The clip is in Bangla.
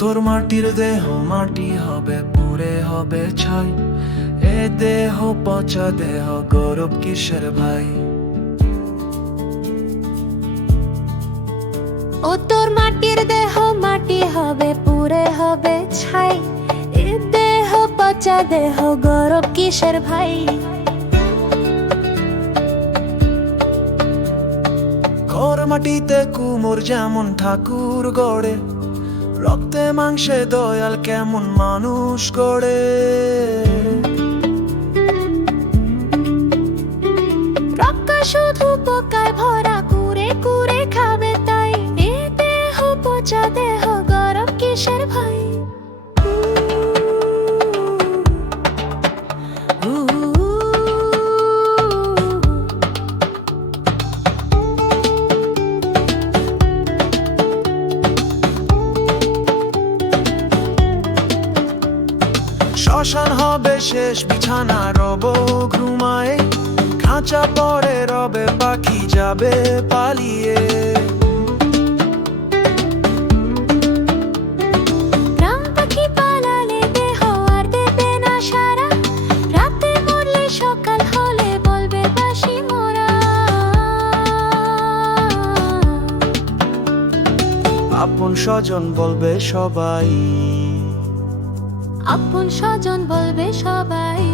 তোর মাটির দেহ মাটি হবে, পুড়ে হবে ছাই। এ দেহ পচা দেহ, গৌরব কিসের ভাই? ও তোর মাটির দেহ মাটি হবে, পুড়ে হবে ছাই। এ দেহ পচা দেহ, গৌরব কিসের ভাই? ঘর মাটিতে কুমোর যেমন ঠাকুর গড়ে, রক্তে মাংসে দয়াল কেমন মানুষ গড়ে। রক্ত শুধু পোকায় ভরা, কুরে কুরে খাবে তাই। এ দেহ পচা দেহ, গৌরব কিসের ভাই? শ্মশান হবে শেষ বিছানা, রব ঘুমায়। খাঁচা পরে রবে পাখি যাবে পালিয়ে। প্রাণ পাখি পালালে দেহ আর দেবে না সারা। রাতে মরলে সকাল হলে বলবে বাসি মোরা। আপন স্বজন বলবে সবাই, আপন স্বজন বলবে সবাই।